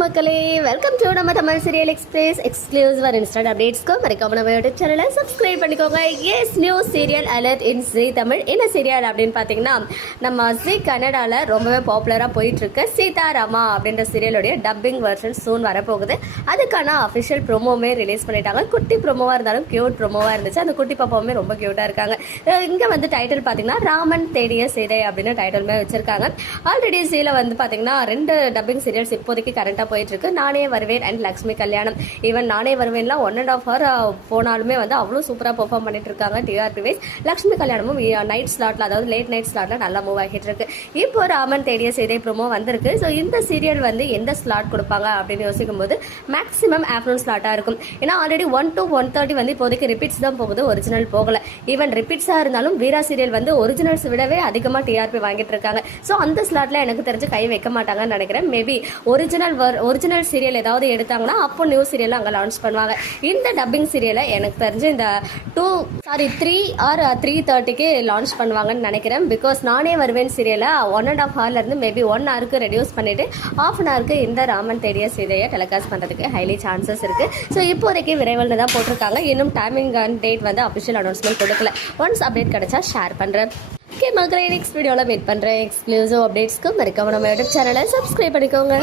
மக்களே welcome to நம்ம Tamil serial express எக்ஸ்க்ளூசிவாக இன்ஸ்டாட் அப்டேட்ஸ்க்கு மறக்காம நம்ம யூடியூப் சேனலை சப்ஸ்கிரைப் பண்ணிக்கோங்க. S new serial alert in Zee Tamil என்ன சீரியல் அப்படின்னு பார்த்தீங்கன்னா நம்ம ஜி கன்னடாவில் ரொம்பவே பாப்புலராக போயிட்டுருக்க. சீதாராமா அப்படின்ற சீரியலுடைய டப்பிங் வெர்ஷன் சூன் வரப்போகுது. அதுக்கான அஃபிஷியல் ப்ரொமோவுமே ரிலீஸ் பண்ணிட்டாங்க. குட்டி ப்ரோமோவாக இருந்தாலும் க்யூட் ப்ரோமோவாக இருந்துச்சு. அந்த குட்டி பாப்பாவுமே ரொம்ப க்யூட்டாக இருக்காங்க. இங்கே வந்து டைட்டில் பார்த்தீங்கன்னா ராமன் தேடிய சீதை அப்படின்னு டைட்டிலுமே வச்சுருக்காங்க. ஆல்ரெடி சீல வந்து பார்த்தீங்கன்னா ரெண்டு டப்பிங் சீரியல்ஸ் இப்போதைக்கு கரெக்ட் போயிட்டு இருக்கு நானே வருவேன். அண்ட் லக்ஷ்மி கல்யாணம். ஈவன் நானே வருவேன்லாம் ஒன் அண்ட் ஆஃப் ஹவர் போனாலுமே வந்து அவ்வளோ சூப்பராக பெர்ஃபார்ம் பண்ணிட்டு இருக்காங்க டிஆர்பி வைஸ் லக்ஷ்மி கல்யாணமும் நைட் ஸ்லாட்ல அதாவது லேட் நைட் ஸ்லாட்ல நல்லா மூவ் ஆகிட்டு இருக்கு இப்போ ராமன் தேடிய சீதை ப்ரோமோ வந்திருக்கு. ஸோ இந்த சீரியல் வந்து எந்த ஸ்லாட் கொடுப்பாங்க அப்படின்னு யோசிக்கும் போது மேக்ஸிமம் ஆஃப்டர்நூன் ஸ்லாட்டாக இருக்கும். ஏன்னா already one to one thirty வந்து இப்போதைக்கு ரிப்பீட்ஸ் தான் போகுது. ஒரிஜினல் போகல. ஈவன் ரிப்பீட்ஸாக இருந்தாலும் வீரா சீரியல் வந்து ஒரிஜினல்ஸ் விடவே அதிகமாக டிஆர்பி வாங்கிட்டு இருக்காங்க ஸோ அந்த ஸ்லாட்ல எனக்கு தெரிஞ்சு கை வைக்க மாட்டாங்கன்னு நினைக்கிறேன். மேபி ஒரிஜினல் ஒரிஜினல் சீரியல் ஏதாவது எடுத்தாங்கன்னா அப்போ நியூ சீரியல் அங்கே லான்ச் பண்ணுவாங்க. இந்த டப்பிங் சீரியலை எனக்கு தெரிஞ்சு இந்த two sorry three or three தேர்ட்டிக்கு லான்ச் பண்ணுவாங்கன்னு நினைக்கிறேன். பிகாஸ் நானே வருவேன் சீரியலை ஒன் அண்ட் ஆஃப் ஹவர்லேருந்து மேபி ஒன் ஹவருக்கு ரெடியூஸ் பண்ணிட்டு ஆஃப் அன் ஹவருக்கு இந்த ராமன் தேடிய சீதையை டெலிகாஸ்ட் பண்ணுறதுக்கு ஹைலி சான்சஸ் இருக்கு. ஸோ இப்போதைக்கு விரைவில் தான் போட்டிருக்காங்க. இன்னும் டைமிங் அண்ட் டேட் வந்து அஃபிஷியல் அனௌன்ஸ்மெண்ட் கொடுக்கல. ஒன்ஸ் அப்டேட் கிடைச்சா ஷேர் பண்ணுறேன் ஓகே மக்களை நெக்ஸ்ட் வீடியோவில் மீட் பண்ணுறேன் எக்ஸ்க்ளூசிவ் அப்டேட்ஸ்க்கு மறக்காம நம்ம யூடியூப் சேனலை சப்ஸ்கிரைப் பண்ணிக்கோங்க.